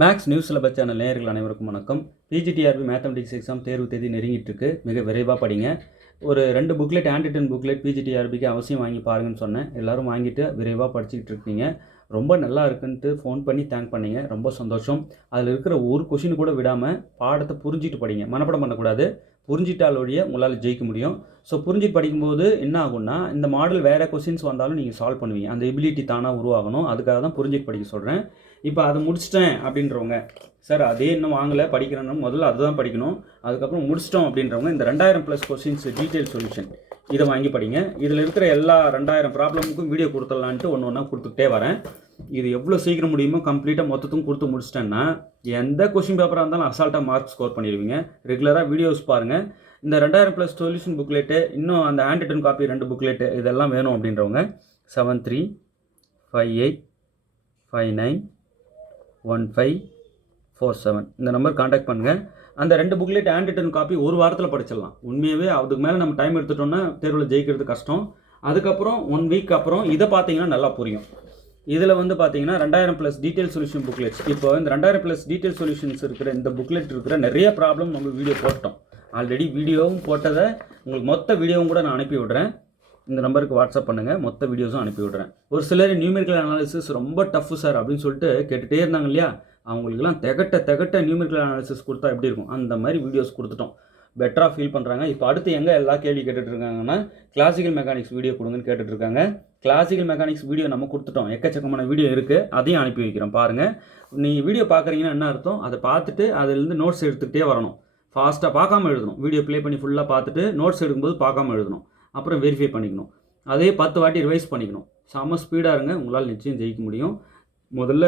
Maths news syllabus channel நேயர்கள் அனைவருக்கும் வணக்கம். பிஜிடிஆர்பி மேத்தமெட்டிக்ஸ் எக்ஸாம் தேர்வு தேதி நெருங்கிட்டு இருக்கு. மிக விரைவாக படிங்க. ஒரு 2 புக்லெட் ஹேண்ட் புக்லெட் பிஜிடிஆர்பிக்கு அவசியம் வாங்கி பாருங்கன்னு சொன்னேன். எல்லோரும் வாங்கிட்டு விரைவாக படிச்சுக்கிட்டு இருக்கீங்க. ரொம்ப நல்லா இருக்குன்ட்டு ஃபோன் பண்ணி தேங்க் பண்ணிங்க. ரொம்ப சந்தோஷம். அதில் இருக்கிற ஒரு கொஷின் கூட விடாமல் பாடத்தை புரிஞ்சிட்டு படிங்க. மனப்பாடம் பண்ணக்கூடாது. புரிஞ்சிட்டாலோடைய உங்களால் ஜெயிக்க முடியும். ஸோ புரிஞ்சிட்டு படிக்கும்போது என்ன ஆகும்னா, இந்த மாடல் வேறு கொஷின்ஸ் வந்தாலும் நீங்கள் சால்வ் பண்ணுவீங்க. அந்த எபிலிட்டி தானாக உருவாகணும். அதுக்காக தான் புரிஞ்சிட்டு படிக்க சொல்கிறேன். இப்போ அதை முடிச்சிட்டேன் அப்படின்றவங்க, சார் அதே இன்னும் வாங்கலை படிக்கிறேன்னா முதல்ல அதுதான் படிக்கணும். அதுக்கப்புறம் முடிச்சிட்டோம் அப்படின்றவங்க இந்த 2000+ கொஸ்டின்ஸ் டீட்டெயில் சொல்யூஷன் இதை வாங்கி படிங்க. இதில் இருக்கிற எல்லா 2000 ப்ராப்ளமுக்கும் வீடியோ கொடுத்துடலான்ட்டு ஒன்று ஒன்றா கொடுத்துக்கிட்டே வரேன். இது எவ்வளோ சீக்கிரம் முடியுமோ கம்ப்ளீட்டாக மொத்தத்துக்கும் கொடுத்து முடிச்சிட்டேன்னா எந்த கொஸ்டின் பேப்பராக இருந்தாலும் அசால்ட்டாக மார்க் ஸ்கோர் பண்ணிடுவீங்க. ரெகுலராக வீடியோஸ் பாருங்கள். இந்த 2000+ சொல்யூஷன் புக்லெட்டு, இன்னும் அந்த ஹேண்ட் ரிட்டன் காப்பி 2 புக்லெட்டு இதெல்லாம் வேணும் அப்படின்றவங்க 7358591547 இந்த நம்பர் காண்டாக்ட் பண்ணுங்கள். அந்த 2 புக்லெட் ஹேண்ட் ரிட்டன் காப்பி ஒரு வாரத்தில் படிச்சிடலாம். உண்மையாகவே அதுக்கு மேலே நம்ம டைம் எடுத்துட்டோம்னா தேர்வில் ஜெயிக்கிறது கஷ்டம். அதுக்கப்புறம் 1 வீக் அப்புறம் இதை பார்த்தீங்கன்னா நல்லா புரியும். இதில் வந்து பார்த்தீங்கன்னா 2000+ டீட்டெயில் சொல்யூஷன் புக்லெட்ஸ். இப்போ இந்த 2000+ டீட்டெயில் சொல்யூஷன்ஸ் இருக்கிற இந்த புக்லெட் இருக்கிற நிறைய ப்ராப்ளம் நம்ம வீடியோ போட்டோம். ஆல்ரெடி வீடியோவும் போட்டதை உங்களுக்கு மொத்த வீடியோவும் கூட நான் அனுப்பி விடுறேன். இந்த நம்பருக்கு வாட்ஸ்அப் பண்ணுங்கள். மொத்த வீடியோஸும் அனுப்பி விடுறேன். ஒரு சிலர் நியூமெரிக்கல் அனாலிசிஸ் ரொம்ப டஃப் சார் அப்படின்னு சொல்லிட்டு கேட்டுகிட்டே இருந்தாங்க இல்லையா, அவங்களுக்குலாம் திகட்ட நியூமெரிக்கல் அனாலிசிஸ் கொடுத்தா எப்படி இருக்கும் அந்த மாதிரி வீடியோஸ் கொடுத்துட்டோம். பெட்டராக ஃபீல் பண்ணுறாங்க. இப்போ அடுத்து எங்கே எல்லா கேள்வி கேட்டுட்டு இருக்காங்கன்னா, கிளாசிக்கல் மெக்கானிக்ஸ் வீடியோ கொடுங்கன்னு கேட்டுட்டு இருக்காங்க. கிளாசிக்கல் மெக்கானிக்ஸ் வீடியோ நம்ம கொடுத்துட்டோம். எக்கச்சக்கமான வீடியோ இருக்குது. அதையும் அனுப்பி வைக்கிறோம் பாருங்கள். நீங்கள் வீடியோ பார்க்குறீங்கன்னா என்ன அர்த்தம், அதை பார்த்துட்டு அதிலேருந்து நோட்ஸ் எடுத்துகிட்டே வரணும். ஃபாஸ்ட்டாக பார்க்காம எழுதணும். வீடியோ ப்ளே பண்ணி ஃபுல்லாக பார்த்துட்டு நோட்ஸ் எடுக்கும்போது பார்க்காம எழுதணும். அப்புறம் வெரிஃபை பண்ணிக்கணும். அதே 10 வாட்டி ரிவைஸ் பண்ணிக்கணும். செம்ம ஸ்பீடாக இருங்க. உங்களால் நிச்சயம் ஜெயிக்க முடியும். முதல்ல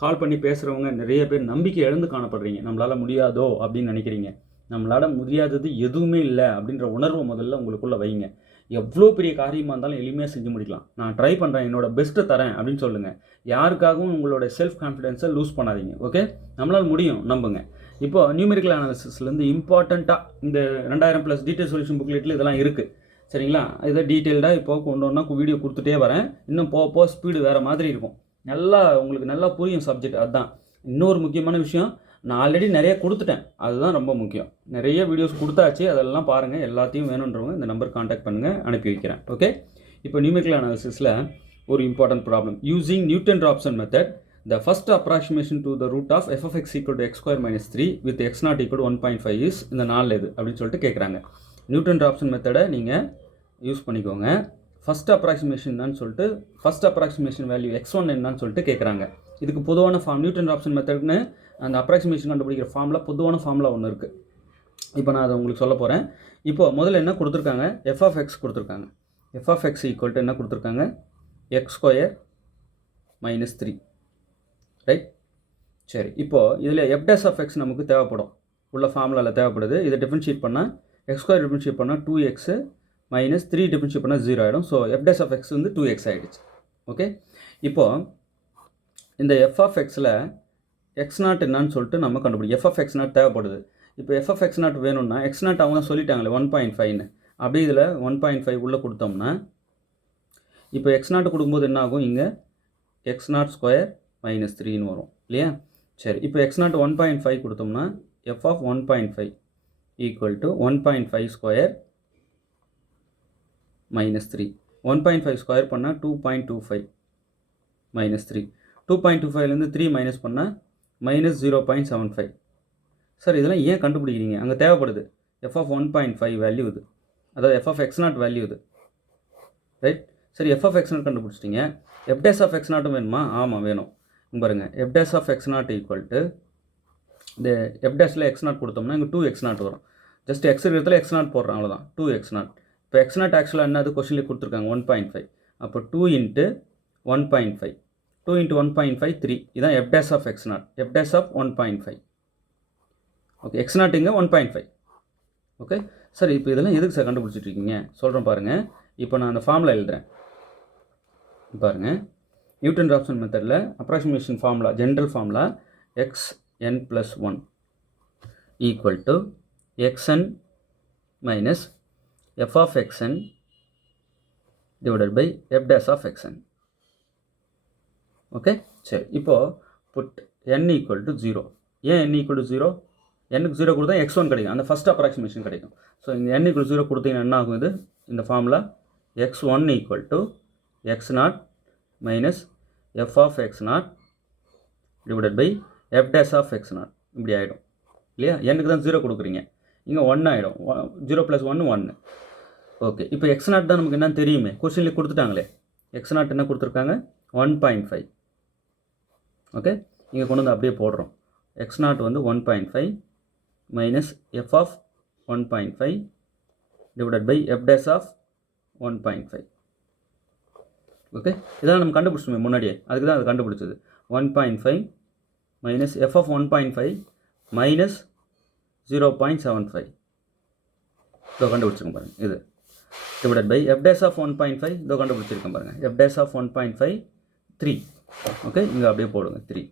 கால் பண்ணி பேசுகிறவங்க நிறைய பேர் நம்பிக்கை இழந்து காணப்படுறீங்க. நம்மளால் முடியாதோ அப்படின்னு நினைக்கிறீங்க. நம்மளால் முடியாதது எதுவுமே இல்லை அப்படின்ற உணர்வை முதல்ல உங்களுக்குள்ளே வைங்க. எவ்வளோ பெரிய காரியமாக இருந்தாலும் எளிமையாக செஞ்சு முடிக்கலாம். நான் ட்ரை பண்ணுறேன், என்னோட பெஸ்ட்டை தரேன் அப்படின்னு சொல்லுங்கள். யாருக்காகவும் உங்களோட செல்ஃப் கான்ஃபிடென்ஸை லூஸ் பண்ணாதீங்க. ஓகே, நம்மளால் முடியும், நம்புங்க. இப்போ நியூமெரிக்கல் அனாலிசிஸ்லேருந்து இம்பார்ட்டண்ட்டாக இந்த 2000+ டீட்டெயில் சொல்யூஷன் புக்லெட்டில் இதெல்லாம் இருக்குது. சரிங்களா, இதை டீட்டெயில்டாக இப்போ கொண்டு ஒன்றா வீடியோ கொடுத்துட்டே வரேன். இன்னும் போக ஸ்பீடு வேறு மாதிரி இருக்கும். உங்களுக்கு நல்லா புரியும் சப்ஜெக்ட். அதுதான் இன்னொரு முக்கியமான விஷயம். நான் ஆல்ரெடி நிறைய கொடுத்துட்டேன், அதுதான் ரொம்ப முக்கியம். நிறைய வீடியோஸ் கொடுத்தாச்சு, அதெல்லாம் பாருங்கள். எல்லாத்தையும் வேணுன்றவங்க இந்த நம்பர் காண்டாக்ட் பண்ணுங்கள், அனுப்பி வைக்கிறேன். ஓகே, இப்போ நியூமெரிக்கல் அனாலிசிஸில் ஒரு important problem. Using Newton-Raphson method, the first approximation to the root of f of x equal to x square minus 3 with x not equal to 1.5 is இந்த 4 எது அப்படின்னு சொல்லிட்டு கேட்குறாங்க. நியூட்டன்-ராப்சன் மெத்தடை நீங்கள் யூஸ் பண்ணிக்கோங்க. ஃபஸ்ட் அப்ராக்சிமேஷன் என்னன்னு சொல்லிட்டு, ஃபஸ்ட் அப்ராக்சிமேஷன் வேல்யூ x1 என்னன்னு சொல்லிட்டு கேட்குறாங்க. இதுக்கு பொதுவான ஃபார்ம் நியூட்டன்-ராப்சன் மெத்தட்னு அந்த அப்ராக்சிமேஷன் கண்டுபிடிக்கிற ஃபார்மில் பொதுவான ஃபார்முலா ஒன்று இருக்குது. இப்போ நான் அதை உங்களுக்கு சொல்ல போகிறேன். இப்போ முதல்ல என்ன கொடுத்துருக்காங்க, f of x கொடுத்துருக்காங்க. f of x equal to என்ன கொடுத்துருக்காங்க, x square minus 3, ரைட். சரி, இப்போது இதில் f dash of x நமக்கு தேவைப்படும், உள்ள ஃபார்முலாவில் தேவைப்படுது. இதை டிஃபரன்ஷியேட் பண்ணால் x square டிஃபரன்ஷியேட் பண்ணால் 2x minus 3 டிஃபரன்ஷியேட் பண்ணால் 0 ஆகிடும். So f dash of x வந்து 2x ஆகிடுச்சு. ஓகே, இப்போது இந்த f of xயில் x0 என்னன்னு சொல்லிட்டு நம்ம கண்டுபிடிக்கும். f of x0 தேவைப்படுது. இப்போ f of x0 வேணும்னா x0 அவங்க சொல்லிட்டாங்களே 1.5ன்னு, அப்படி இதில் 1.5 உள்ளே கொடுத்தோம்னா இப்போ x0 கொடுக்கும்போது என்ன ஆகும், இங்கே x0 ஸ்கொயர் மைனஸ் 3ன்னு வரும் இல்லையா. சரி, இப்போ x0 1.5 கொடுத்தோம்னா f of 1.5 equal to 1.5 square minus 3. 1.5 square பண்ணால் 2.25 மைனஸ் 3. 2.25லேருந்து 3 மைனஸ் பண்ணால் மைனஸ் 0.75. சார் இதெல்லாம் ஏன் கண்டுபிடிக்கிறீங்க, அங்கே தேவைப்படுது. f of 1.5 வேல்யூ இது, அதாவது f of x0 வேல்யூ இது, ரைட். சரி, f of x0 கண்டுபிடிச்சிட்டிங்க. f dash of x0 வேணுமா, ஆமாம் வேணும். பாருங்கள், f dash of x0 equal to இந்த f dashல x0 கொடுத்தோம்னா இங்கே 2x0 வரும். ஜஸ்ட் x இருக்கிறதுல x0 போடுறோம், அவ்வளோதான், 2x0. இப்போ x0 ஆக்சுவலாக என்னது கொஸ்டின்லேயே கொடுத்துருக்காங்க 1.5. அப்போ 2 × 1.5, 2 × 1.5 3. இதுதான் f dash of x0, f dash of 1.5. Okay, x0 இங்கே 1.5. ஓகே, சரி, இப்போ இதெல்லாம் எதுக்கு சார் கண்டுபிடிச்சிட்ருக்கீங்க சொல்கிறேன் பாருங்கள். இப்போ நான் அந்த ஃபார்முலா எழுதுகிறேன் பாருங்கள். நியூட்டன்-ராப்சன் மெத்தடில் approximation formula, general formula xn+1 equal to xn minus f of xn divided by f dash of xn. Okay, சரி, இப்போது புட் n ஈக்குவல் டு 0. ஏன் n ஈக்குவல் டு 0? n-க்கு 0 கொடுத்தா x1 கிடைக்கும், அந்த ஃபஸ்ட் அப்ராக்சிமேஷன் கிடைக்கும். ஸோ இந்த n equal 0 கொடுத்தீங்கன்னா என்ன ஆகும்? இது இந்த formula x1 equal to x0 minus f of x0 divided by f dash of x0 இப்படி ஆகிடும் இல்லையா? n-க்கு தான் 0 கொடுக்குறீங்க, இங்கே 1 ஆகிடும். 0 + 1 1. ஓகே, இப்போ x0 தான் நமக்கு என்னன்னு தெரியுமே, கொஸ்டின்லேயே கொடுத்துட்டாங்களே. x0 என்ன கொடுத்துருக்காங்க? 1.5. ஓகே, இங்கே கொண்டு வந்து அப்படியே போடுறோம். x0 வந்து 1.5 minus f of 1.5 divided by f dash of 1.5. Okay, இதெல்லாம் நம்ம கண்டுபிடிச்சோமே முன்னாடியே, அதுக்கு தான் அது கண்டுபிடிச்சது. 1.5 மைனஸ் f ஆஃப் 1.5 மைனஸ் 0.75 இதோ கண்டுபிடிச்சிருக்கோம் பாருங்கள். இது divided by f dash of 1.5 இதோ கண்டுபிடிச்சிருக்கேன் பாருங்கள். f dash of 1.5 3. ஓகே, இங்கே அப்படியே போடுங்க 3.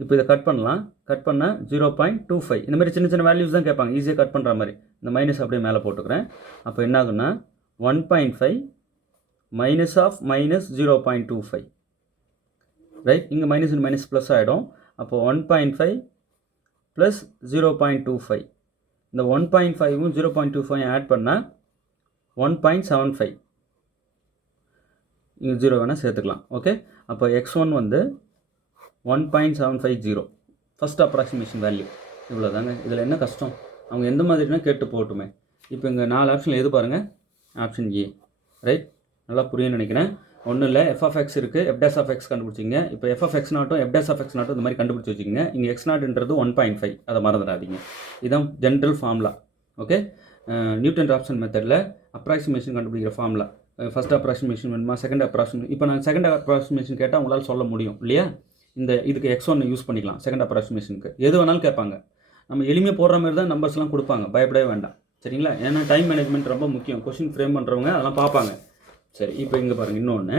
இப்போ இதை கட் பண்ணலாம். கட் பண்ணால் 0.25. இந்த மாதிரி சின்ன சின்ன வேல்யூஸ் தான் கேட்பாங்க, ஈஸியாக கட் பண்ணுற மாதிரி. இந்த மைனஸ் அப்படியே மேலே போட்டுக்கிறேன். அப்போ என்ன ஆகுன்னா 1.5 மைனஸ் ஆஃப் மைனஸ் 0.25. ரைட், இங்கே மைனஸ் மைனஸ் ப்ளஸ் ஆகிடும். அப்போ 1.5 ப்ளஸ் 0.25. இந்த 1.5ம் 0.25 ஆட் பண்ணால் 1.75. இங்கே 0 வேணால் சேர்த்துக்கலாம். ஓகே, அப்போ x1 வந்து 1.750 ஃபஸ்ட் அப்ராக்சிமேஷன் வேல்யூ. இவ்வளோ தாங்க. இதில் என்ன கஷ்டம்? அவங்க எந்த மாதிரினா கேட்டு போட்டுமே. இப்போ இங்கே 4 ஆப்ஷனில் எது பாருங்கள்? Option A. ரைட், நல்லா புரியும்னு நினைக்கிறேன். ஒன்றும் இல்லை, f ஆஃப் x இருக்குது, f டேஷ் ஆஃப் x கண்டுபிடிச்சிங்க. இப்போ f of x0 f dash of x0 இந்த மாதிரி கண்டுபிடிச்சி வச்சுக்கிங்க. இங்கே x0ன்றது 1.5, அதை மறந்துடாதீங்க. இதுதான் ஜென்ரல் ஃபார்முலா. ஓகே, நியூட்டன்-ராப்சன் மெத்தடில் அப்ராக்சிமேஷன் கண்டுபிடிக்கிற ஃபார்முலா. ஃபஸ்ட் அப்ராக்சிமேஷன் வேணுமா, செகண்ட் அப்ராக்சிமேஷன்? இப்போ நான் செகண்ட் அப்ராக்சிமேஷன் கேட்டால் உங்களால் சொல்ல முடியும் இல்லையா? இதுக்கு x1 யூஸ் பண்ணிக்கலாம். செகண்ட் அப்ராக்சிமேஷனுக்கு எது வேணாலும் கேட்பாங்க. நம்ம எளிமையாக போடுற மாதிரி தான் நம்பர்ஸ்லாம் கொடுப்பாங்க, பயப்படவே வேண்டாம். சரிங்களா? ஏன்னா டைம் மேனேஜ்மெண்ட் ரொம்ப முக்கியம். கொஸ்டின் ஃப்ரேம் பண்ணுறவங்க அதெல்லாம் பார்ப்பாங்க. சரி, இப்போ இங்கே பாருங்கள் இன்னொன்று.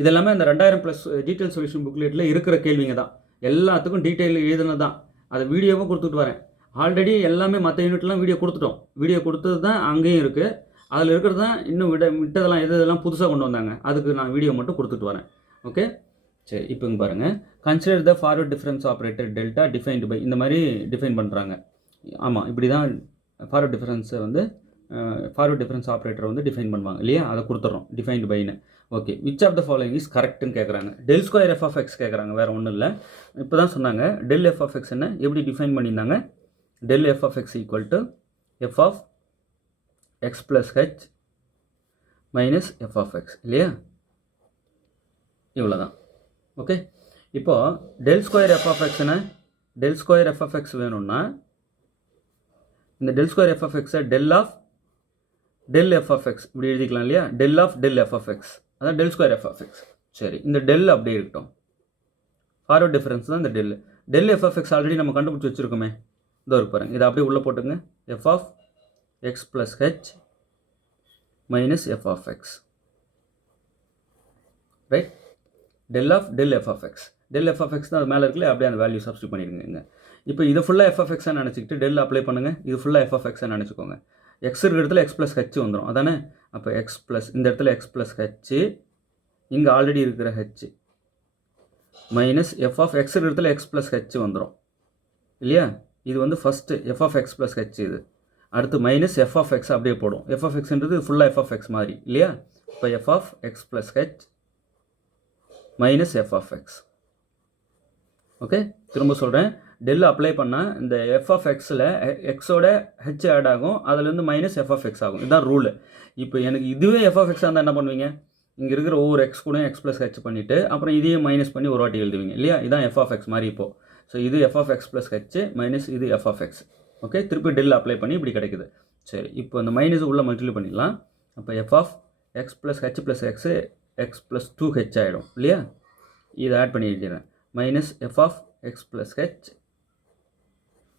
இதெல்லாமே அந்த 2000+ டீட்டெயில் சொல்யூஷன் புக்லெட்டில் இருக்கிற கேள்விங்க தான். எல்லாத்துக்கும் டீட்டெயில் எழுதுனது தான். அதை வீடியோவும் கொடுத்துட்டு வரேன். ஆல்ரெடி எல்லாமே மற்ற யூனிட்லாம் வீடியோ கொடுத்துட்டோம். வீடியோ கொடுத்தது தான் அங்கேயும் இருக்குது. அதில் இருக்கிறது தான் இன்னும் விட்டதெல்லாம் இதெல்லாம் புதுசாக கொண்டு வந்தாங்க. அதுக்கு நான் வீடியோ மட்டும் கொடுத்துட்டு வரேன். ஓகே, சரி. இப்போ இங்கே பாருங்கள், consider the forward difference operator delta defined by, இந்த மாதிரி டிஃபைன் பண்ணுறாங்க. ஆமாம், இப்படி தான் ஃபார்வர்ட் டிஃபரன்ஸை வந்து ஃபார்வர்ட் டிஃபரன்ஸ் ஆப்ரேட்டரை வந்து டிஃபைன் பண்ணுவாங்க இல்லையா? அதை கொடுத்துட்றோம் டிஃபைன்டு பைன்னு. Okay, which of the following is கரெக்ட்னு கேட்குறாங்க. Del square f of x கேட்குறாங்க, வேறு ஒன்றும் இல்லை. இப்போ தான் சொன்னாங்க டெல் எஃப் ஆஃப் எக்ஸ் என்ன எப்படி டிஃபைன் பண்ணியிருந்தாங்க. Del f of x equal to f of x plus h minus f of x இல்லையா? இவ்வளோ தான். ஓகே, இப்போது டெல் ஸ்கொயர் எஃப் ஆஃப் எக்ஸ்னா, del square f of x வேணும்னா இந்த டெல் ஸ்கொயர் எஃப் ஆஃப் எக்ஸை del of del f of x இப்படி எழுதிக்கலாம் இல்லையா? Del of del f of x, அதான் del square f of x. சரி, இந்த டெல் அப்படியே இருக்கட்டும். ஃபார்வர்ட் டிஃபரன்ஸ் தான் இந்த del. Del f of x already நம்ம கண்டுபிடிச்சி வச்சுருக்கோமே, இதோ இருக்கு பாருங்க. இதை அப்படியே உள்ளே போட்டுங்க. F of x plus h minus f of x. Right, del of del f of x. Del f of x தான் அது மேலே இருக்குல்ல, அப்படியே அந்த வேல்யூ சப்ஸ்டியூட் பண்ணிடுங்க. இப்போ இது ஃபுல்லாக எஃப் ஆஃப் எக்ஸாக நினச்சிக்கிட்டு டெல் அப்ளை பண்ணுங்கள். இது ஃபுல்லாக எஃப் ஆஃப் எக்ஸாக நினச்சிக்கோங்க. எக்ஸ் இருக்கிற இடத்துல எக்ஸ் ப்ளஸ் ஹெச் வந்துடும், அதானே? அப்போ எக்ஸ் ப்ளஸ் இந்த இடத்துல எக்ஸ் ப்ளஸ் ஹெச், இங்கே ஆல்ரெடி இருக்கிற h minus f of x இருக்கிற இடத்துல எக்ஸ் ப்ளஸ் ஹெச் வந்துடும் இல்லையா? இது வந்து first f of x plus h. இது அடுத்து மைனஸ் எஃப் ஆஃப் எக்ஸ் அப்படியே போடும். எஃப் ஆஃப் எக்ஸ்ன்றது ஃபுல்லாக எஃப் ஆஃப் எக்ஸ் மாதிரி இல்லையா? இப்போ f of x plus h minus f of x. Okay, திரும்ப சொல்கிறேன். டெல் அப்ளை பண்ணால் இந்த எஃப் ஆஃப் எக்ஸில் எக்ஸோட ஹெச் ஆட் ஆகும், அதுலேருந்து மைனஸ் எஃப் ஆஃப் எக்ஸ் ஆகும். இதுதான் ரூல். இப்போ எனக்கு இதுவே எஃப் ஆஃப் எக்ஸாக இருந்தால் என்ன பண்ணுவீங்க? இங்கே இருக்கிற ஒவ்வொரு எக்ஸ் கூட எக்ஸ் ப்ளஸ் ஹெச் பண்ணிவிட்டு அப்புறம் இதையும் மைனஸ் பண்ணி ஒரு வாட்டி எழுதுவீங்க இல்லையா? இதுதான் எஃப் ஆஃப் எக்ஸ் மாதிரி இப்போது. ஸோ இது f of x plus h minus இது எஃப் ஆஃப் எக்ஸ். ஓகே, திருப்பி டெல் அப்ளை பண்ணி இப்படி கிடைக்குது. சரி, இப்போ இந்த மைனஸ் உள்ள மல்டிப்ளை பண்ணிடலாம். அப்போ f of x plus h plus x x plus 2h ஆகிடும் இல்லையா? இதை ஆட் பண்ணி எழுதிடுறேன். Minus f of x plus h,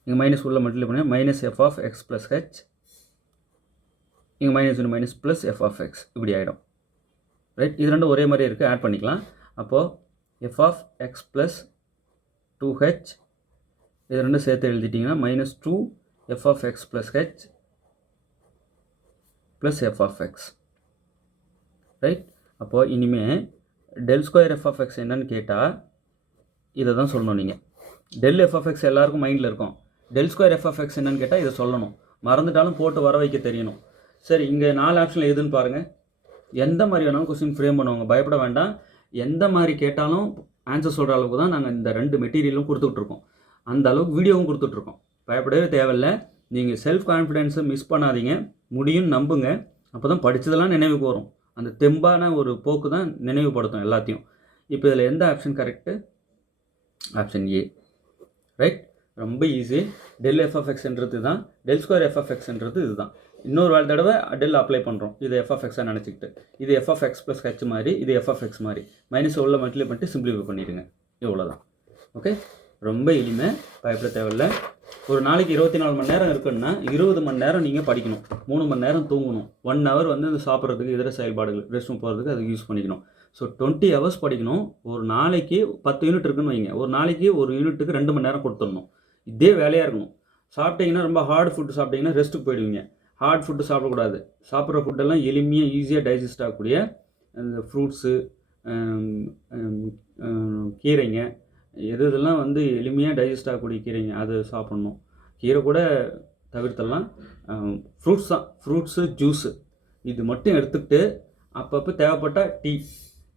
இங்கே மைனஸ் உள்ள மல்டிப்ளை பண்ணி minus f of x plus h, இங்கே மைனஸ் ஒன்று minus plus f of x இப்படி ஆகிடும். ரைட், இது ரெண்டும் ஒரே மாதிரி இருக்குது, ஆட் பண்ணிக்கலாம். அப்போது F of x plus 2h இது ரெண்டும் சேர்த்து எழுதிட்டிங்கன்னா minus 2 f of x plus h plus f of x. Right, அப்போது இனிமேல் del square f of x என்னன்னு கேட்டால் இதை தான் சொல்லணும் நீங்கள். டெல் எஃப்எஃப்எக்ஸ் எல்லாருக்கும் மைண்டில் இருக்கும். டெல் ஸ்கொயர் எஃப்எஃப்எக்ஸ் என்னன்னு கேட்டால் இதை சொல்லணும். மறந்துட்டாலும் போட்டு வர வைக்க தெரியணும். சரி, இங்கே 4 ஆப்ஷனில் எதுன்னு பாருங்கள். எந்த மாதிரி வேணாலும் கொஸ்டின் ஃப்ரேம் பண்ணுவாங்க, பயப்பட வேண்டாம். எந்த மாதிரி கேட்டாலும் ஆன்சர் சொல்கிற அளவுக்கு தான் நாங்கள் இந்த 2 மெட்டீரியலும் கொடுத்துட்ருக்கோம். அந்த அளவுக்கு வீடியோவும் கொடுத்துட்ருக்கோம். பயப்படவே தேவையில்லை. நீங்கள் செல்ஃப் கான்ஃபிடென்ஸை மிஸ் பண்ணாதீங்க. முடியும்னு நம்புங்க. அப்போ தான் படித்ததெல்லாம் நினைவுக்கு வரும். அந்த தெம்பான ஒரு போக்கு தான் நினைவுபடுத்தும் எல்லாத்தையும். இப்போ இதில் எந்த option correct? Option A. Right, ரொம்ப ஈஸி. டெல் எஃப்எஃப்எக்ஸ்ன்றது தான், டெல் ஸ்கொயர் எஃப்எஃப்எக்ஸ்ன்றது இது தான். இன்னொரு தடவை டெல் அப்ளை பண்ணுறோம். இது எஃப்எஃப்எக்ஸாக நினச்சிக்கிட்டு, இது எஃப்எஃப்எக்ஸ் ப்ளஸ் ஹெச் மாதிரி, இது எஃப்எஃப்எக்ஸ் மாதிரி. மைனஸ் உள்ள மல்டிப்ளை பண்ணிட்டு சிம்பிளிஃபை பண்ணிடுங்க. இவ்வளோ தான். ஓகே, ரொம்ப எளிமை, பயப்பட தேவையில்லை. ஒரு நாளைக்கு 24 மணி நேரம் இருக்குன்னா 20 மணி நேரம் நீங்கள் படிக்கணும், 3 மணி நேரம் தூங்கணும், 1 ஹவர் வந்து இந்த சாப்பிட்றதுக்கு இதர செயல்பாடுகள் ரெஸ்ட் ரூம் போகிறதுக்கு அதுக்கு யூஸ் பண்ணிக்கணும். ஸோ 20 ஹவர்ஸ் படிக்கணும். ஒரு நாளைக்கு 10 யூனிட் இருக்குன்னு வைங்க. ஒரு நாளைக்கு ஒரு யூனிட்டுக்கு 2 மணி நேரம் கொடுத்துடணும். இதே வேலையாக இருக்கணும். சாப்பிட்டீங்கன்னா ரொம்ப ஹார்ட் ஃபுட்டு சாப்பிட்டீங்கன்னா ரெஸ்ட்டுக்கு போயிடுவீங்க. ஹார்ட் ஃபுட்டு சாப்பிடக்கூடாது. சாப்பிட்ற ஃபுட்டெல்லாம் எளிமையாக ஈஸியாக டைஜஸ்ட் ஆகக்கூடிய இந்த ஃப்ரூட்ஸு, கீரைங்க, இதெல்லாம் வந்து எளிமையாக டைஜஸ்ட் ஆகக்கூடிய கீரைங்க, அது சாப்பிட்ணும். கீரை கூட தவிர்த்தலாம். ஃப்ரூட்ஸ் தான், ஃப்ரூட்ஸு, ஜூஸு இது மட்டும் எடுத்துக்கிட்டு அப்பப்போ தேவைப்பட்டால் டீ,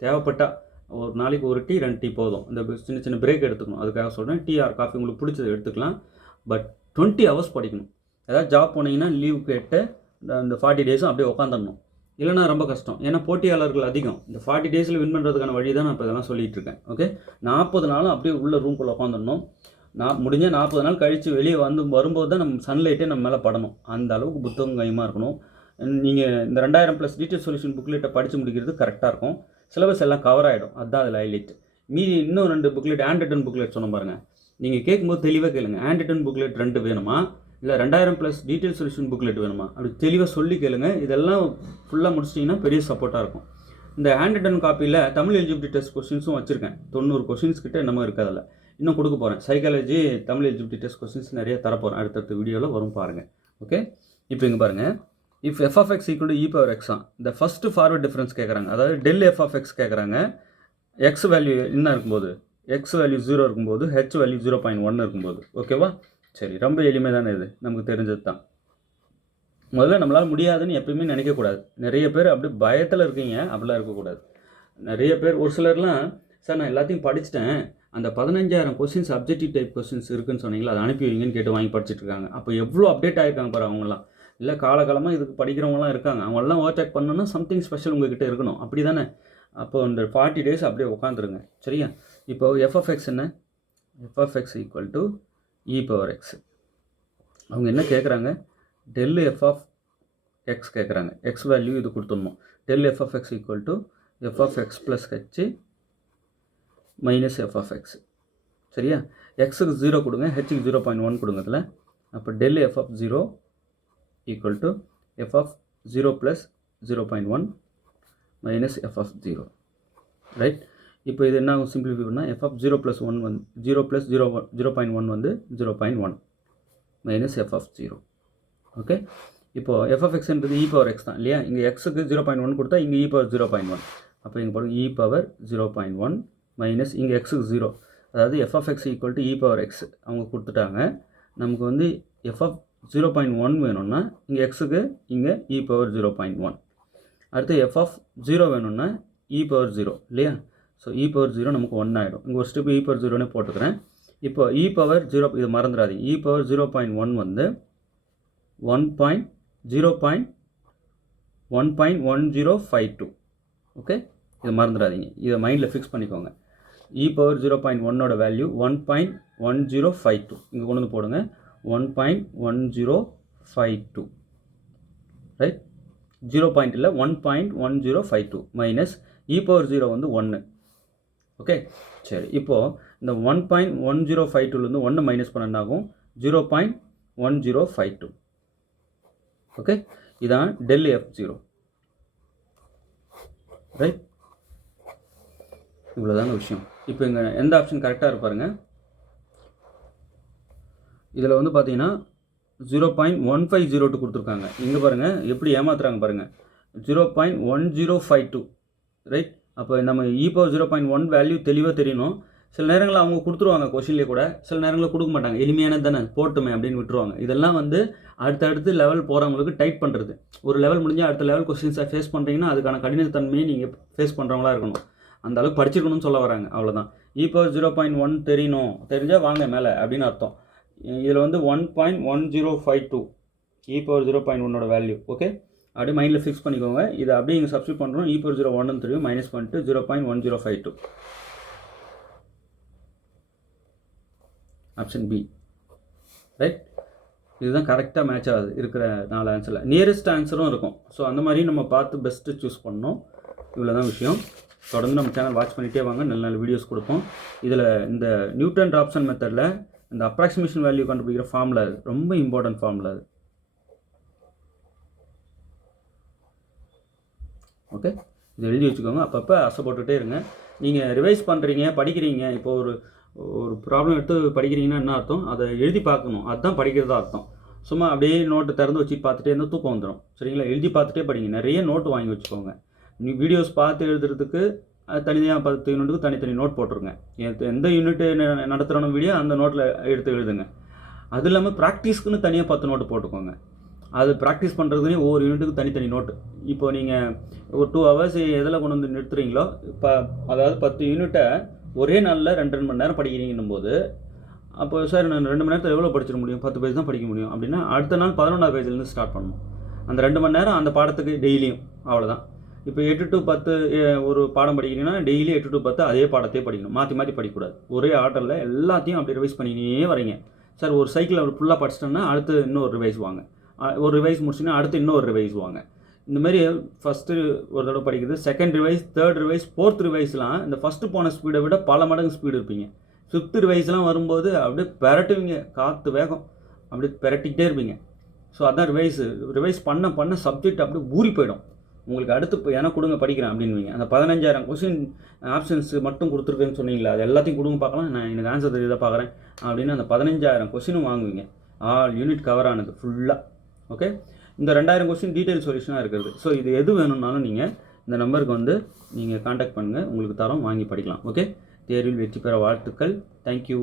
தேவைப்பட்டால் ஒரு நாளைக்கு ஒரு டீ 2 டீ போதும். இந்த சின்ன சின்ன பிரேக் எடுத்துக்கணும். அதுக்காக சொல்கிறேன். டீ ஆர் காஃபி உங்களுக்கு பிடிச்சதை எடுத்துக்கலாம். பட் 20 ஹவர்ஸ் படிக்கணும். ஏதாவது ஜாப் போனீங்கன்னா லீவ் கேட்டு இந்த 40 டேஸும் அப்படியே உட்காந்துடணும். இல்லைனா ரொம்ப கஷ்டம். ஏன்னா போட்டியாளர்கள் அதிகம். இந்த 40 டேஸில் வின் பண்ணுறதுக்கான வழி தான் நான் இப்போ இதெல்லாம் சொல்லிகிட்டு இருக்கேன். ஓகே, 40 நாளும் அப்படியே உள்ள ரூம்குள்ளே உட்காந்துடணும். முடிஞ்ச 40 நாள் கழித்து வெளியே வரும்போது தான் நம்ம சன்லைட்டே நம்ம மேலே படணும். அந்த அளவுக்கு புத்தகம் கையமாக இருக்கணும். நீங்கள் இந்த 2000+ டீச்சர் சொல்யூஷன் புக்லெட்டை படித்து முடிக்கிறது கரெக்டாக இருக்கும். சிலபஸ் எல்லாம் கவர் ஆகிடும். அதுதான் அதில் ஹைலைட். மீதி இன்னும் 2 புக்லெட், ஹேண்ட் ரிட்டன் புக்லெட் சொன்ன பாருங்கள். நீங்கள் கேட்கும்போது தெளிவாக கேளுங்க. ஹேண்ட் ரிட்டன் புக்லெட் 2 வேணுமா, இல்லை 2000+ டீட்டெயில் சொல்யூஷன் புக்லெட் வேணுமா, அப்படி தெளிவாக சொல்லி கேளுங்க. இதெல்லாம் ஃபுல்லாக முடிச்சிட்டிங்கன்னா பெரிய சப்போர்ட்டாக இருக்கும். இந்த ஹேண்ட் ரிட்டன் காப்பியில் தமிழ் எலிஜிபிலிட்டி டெஸ்ட் கொஸ்டின்ஸும் வச்சுருக்கேன். 90 கொஸ்டின்ஸ் கிட்ட என்னமோ இருக்குது. அதில் இன்னும் கொடுக்க போகிறேன். Psychology Tamil eligibility test questions நிறைய தரப்போகிறேன். அடுத்தடுத்த வீடியோவில் வரும் பாருங்கள். ஓகே, இப்போ இங்கே பாருங்கள். If FFX equal to e power X தான் இந்த ஃபஸ்ட்டு ஃபார்வர்ட் டிஃபரன்ஸ் கேட்குறாங்க. அதாவது டெல் எஃப்எஃப்எக்ஸ் கேட்குறாங்க. எக்ஸ் வேல்யூ என்ன இருக்கும்போது, எக்ஸ் வேல்யூ 0 இருக்கும்போது, ஹெச் வேல்யூ 0.1 இருக்கும்போது. ஓகேவா? சரி, ரொம்ப எளிமை தானே, இது நமக்கு தெரிஞ்சது தான். முதல்ல நம்மளால் முடியாதுன்னு எப்பயுமே நினைக்கக்கூடாது. நிறைய பேர் அப்படி பயத்தில் இருக்கீங்க. அப்படிலாம் இருக்கக்கூடாது. நிறைய பேர், ஒரு சிலர்லாம், சார் நான் எல்லாத்தையும் படிச்சுட்டேன், அந்த 15,000 கொஸ்டின்ஸ் அப்ஜெக்டிவ் டைப் கொஸ்டின்ஸ் இருக்குன்னு சொன்னீங்களா, அதை அனுப்பி வைங்கன்னு கேட்டு வாங்கி படிச்சுட்டு இருக்காங்க. அப்போ எவ்வளோ அப்டேட் ஆகிருக்காங்க பாரு அவங்களாம். இல்லை காலகாலமாக இதுக்கு படிக்கிறவங்களாம் இருக்காங்க. அவங்களாம் ஓவர்டேக் பண்ணணும்னா சம்திங் ஸ்பெஷல் உங்ககிட்ட இருக்கணும். அப்படி தானே? அப்போ இந்த 40 டேஸ் அப்படியே உட்காந்துருங்க. சரியா? இப்போ எஃப்எஃப்எக்ஸ் என்ன? F of x equal to e power x. அவங்க என்ன கேட்குறாங்க? டெல் எஃப் ஆஃப் எக்ஸ் கேட்குறாங்க. எக்ஸ் வேல்யூ இது கொடுத்துடணும். Del f of x equal to f of x plus h minus f of x. சரியா? எக்ஸுக்கு 0 கொடுங்க, ஹெச்சுக்கு 0.1 கொடுங்க இதில். அப்போ del f of 0 equal to f of 0 plus 0.1 minus f of 0. Right? இப்போ இது என்ன ஆகும்? சிம்பிளிஃபை பண்ணால் f of 0 plus 1 வந்து 0 plus 0.1 வந்து 0.1 மைனஸ் f of 0. ஓகே, இப்போது f of xன்றது e power x தான் இல்லையா? இங்கே எக்ஸுக்கு 0.1 கொடுத்தா இங்கே e பவர் 0.1. அப்போ இங்கே போடுங்க e பவர் 0.1 மைனஸ் இங்கே எக்ஸுக்கு 0. அதாவது f of x equal to e power x அவங்க கொடுத்துட்டாங்க. நமக்கு வந்து f of 0.1 வேணும்னா இங்கே எக்ஸுக்கு இங்கே இ பவர் 0.1. அடுத்து எஃப் ஆஃப் 0 வேணும்னா இ பவர் 0 இல்லையா? ஸோ இ பவர் 0 நமக்கு 1 ஆகிடும். இங்கே ஒரு ஸ்டெப் இ பவர் 0னே போட்டுக்கிறேன். இப்போ இ பவர் 0, இது மறந்துடாதீங்க. இ பவர் 0.1 வந்து 1.1052. ஓகே, இது மறந்துடாதீங்க. இதை மைண்டில் ஃபிக்ஸ் பண்ணிக்கோங்க. E power 0.1ஓட value 1.1052. இங்கே கொண்டு வந்து போடுங்க. 1.1052. ரைட்? 0 பாயிண்ட் இல்லை, 1.1052 மைனஸ் இ பவர் 0 வந்து 1. ஓகே, சரி. இப்போது இந்த 1.1052லேருந்து 1 மைனஸ் பண்ண ஆகும் 0.1052. ஓகே, இதான் டெல் F0. ரைட்? இவ்வளோதாங்க விஷயம். இப்போ இங்கே எந்த ஆப்ஷன் கரெக்டாக இருப்பாருங்க? இதில் வந்து பார்த்தீங்கன்னா 0.1502 கொடுத்துருக்காங்க. இங்கே பாருங்கள் எப்படி ஏமாத்துறாங்க பாருங்கள். 0.1052. ரைட்? அப்போ நம்ம இ பவர் 0.1 வேல்யூ தெளிவாக தெரியணும். சில நேரங்களில் அவங்க கொடுத்துருவாங்க கொஷின்லேயே கூட, சில நேரங்களில் கொடுக்க மாட்டாங்க. எளிமையானது தானே போட்டுமே அப்படின்னு விட்டுருவாங்க. இதெல்லாம் வந்து அடுத்தடுத்து லெவல் போகிறவங்களுக்கு டைட் பண்ணுறது. ஒரு லெவல் முடிஞ்சால் அடுத்த லெவல் கொஸ்டின்ஸை ஃபேஸ் பண்ணுறீங்கன்னா அதுக்கான கடினத்தன்மையை நீங்கள் ஃபேஸ் பண்ணுறவங்களா இருக்கணும். அந்த அளவுக்கு படிச்சிருக்கணும்னு சொல்ல வராங்க, அவ்வளோதான். e⁻0.1 தெரியணும், தெரிஞ்சால் வாங்க மேலே அப்படின்னு அர்த்தம். இதில் வந்து 1.1052 e⁻0.1 வேல்யூ. ஓகே, அப்படியே மைண்டில் ஃபிக்ஸ் பண்ணிக்கோங்க. இதை அப்படியே இங்கே சப்ஸ்டியூட் பண்ணுறோம். e⁻0.1 தெரியும், மைனஸ் பண்ணிட்டு 0.1052 ஆப்ஷன் பி. ரைட், இதுதான் கரெக்டாக மேட்ச் ஆகுது இருக்கிற 4 ஆன்சரில். நியரஸ்ட் ஆன்சரும் இருக்கும். ஸோ அந்த மாதிரி நம்ம பார்த்து பெஸ்ட்டு சூஸ் பண்ணணும். இவ்வளோ தான் விஷயம். தொடர்ந்து நம்ம சேனல் வாட்ச் பண்ணிகிட்டே வாங்க, நல்ல நல்ல வீடியோஸ் கொடுப்போம். இதில் இந்த நியூட்டன் ராப்சன் மெத்தடில் இந்த அப்ராக்சிமேஷன் வேல்யூ கண்டுபிடிக்கிற ஃபார்முலா அது ரொம்ப இம்பார்ட்டன்ட் ஃபார்முலா அது. ஓகே, இதை எழுதி வச்சுக்கோங்க. அப்பப்போ அசைப்பட்டுகிட்டே இருங்க. நீங்கள் ரிவைஸ் பண்ணுறீங்க, படிக்கிறீங்க. இப்போ ஒரு ப்ராப்ளம் எடுத்து படிக்கிறீங்கன்னா என்ன அர்த்தம்? அதை எழுதி பார்க்கணும், அதுதான் படிக்கிறதா அர்த்தம். சும்மா அப்படியே நோட்டு திறந்து வச்சு பார்த்துட்டே இருந்தால் தூக்கம் வந்துடும். சரிங்களா? எழுதி பார்த்துட்டே படிங்க. நிறைய நோட்டு வாங்கி வச்சுக்கோங்க. நீ வீடியோஸ் பார்த்து எழுதுறதுக்கு தனியாக 10 யூனிட்டுக்கு தனித்தனி நோட் போட்டுருங்க. எந்த யூனிட்டு நடத்துகிறோம் வீடியோ அந்த நோட்டில் எடுத்து எழுதுங்க. அது இல்லாமல் ப்ராக்டிஸ்க்குன்னு தனியாக 10 நோட்டு போட்டுக்கோங்க. அது ப்ராக்டிஸ் பண்ணுறதுலேயும் ஒவ்வொரு யூனிட்டுக்கு தனித்தனி நோட்டு. இப்போ நீங்கள் ஒரு 2 ஹவர்ஸ் எதில் கொண்டு வந்து நிறுத்துறீங்களோ, இப்போ அதாவது 10 யூனிட்டை ஒரே நாளில் 2 மணி நேரம் படிக்கிறீங்கன்னும் போது, அப்போ சார் நான் 2 மணி நேரத்தில் எவ்வளோ படிச்சிட முடியும்? 10 பேஜ் தான் படிக்க முடியும் அப்படின்னா அடுத்த நாள் 11ஆவது பேஜ்லேருந்து ஸ்டார்ட் பண்ணணும். அந்த 2 மணி நேரம் அந்த பாடத்துக்கு டெய்லியும், அவ்வளோதான். இப்போ 8 to 10 ஒரு பாடம் படிக்கிறீங்கன்னா டெய்லி 8 to 10 அதே பாடத்தையே படிக்கணும். மாற்றி மாற்றி படிக்கக்கூடாது. ஒரே ஆர்டரில் எல்லாத்தையும் அப்படி ரிவைஸ் பண்ணினே வரீங்க. சார் ஒரு சைக்கிள் ஃபுல்லாக படிச்சிட்டோன்னா அடுத்து இன்னொரு ரிவைஸ் வாங்க, ஒரு ரிவைஸ் முடிச்சுன்னா அடுத்து இன்னொரு ரிவைஸ் வாங்க. இந்தமாரி ஃபஸ்ட்டு ஒரு தடவை படிக்கிறது, second revise, third revise, fourth ரிவைஸ்லாம் இந்த ஃபஸ்ட்டு போன ஸ்பீடை விட பல மடங்கு ஸ்பீடு இருப்பீங்க. ஃபிஃப்த் ரிவைஸ்லாம் வரும்போது அப்படியே பெரட்டுவீங்க, காற்று வேகம் அப்படியே பெரட்டிக்கிட்டே இருப்பீங்க. ஸோ அதான் ரிவைஸ் பண்ண பண்ண சப்ஜெக்ட் அப்படியே ஊறி போயிடும். உங்களுக்கு அடுத்து எனக்கு கொடுங்க படிக்கிறேன் அப்படின்வீங்க. அந்த 15,000 கொஸ்டின் ஆப்ஷன்ஸ் மட்டும் கொடுத்துருக்குன்னு சொன்னீங்களா, அது எல்லாத்தையும் கொடுங்க பார்க்கலாம், நான் எனக்கு ஆன்சர் தெரியுதா பார்க்குறேன் அப்படின்னு அந்த 15,000 கொஸ்டினும் வாங்குவீங்க. ஆல் யூனிட் கவர் ஆனது ஃபுல்லாக. ஓகே, இந்த 2000 கொஸ்டின் டீட்டெயில் சொல்யூஷனாக இருக்கிறது. ஸோ இது எது வேணும்னாலும் நீங்கள் இந்த நம்பருக்கு வந்து நீங்கள் காண்டாக்ட் பண்ணுங்கள், உங்களுக்கு தரோம், வாங்கி படிக்கலாம். ஓகே, தேர்வில் வெற்றி பெற வாழ்த்துக்கள். தேங்க்யூ.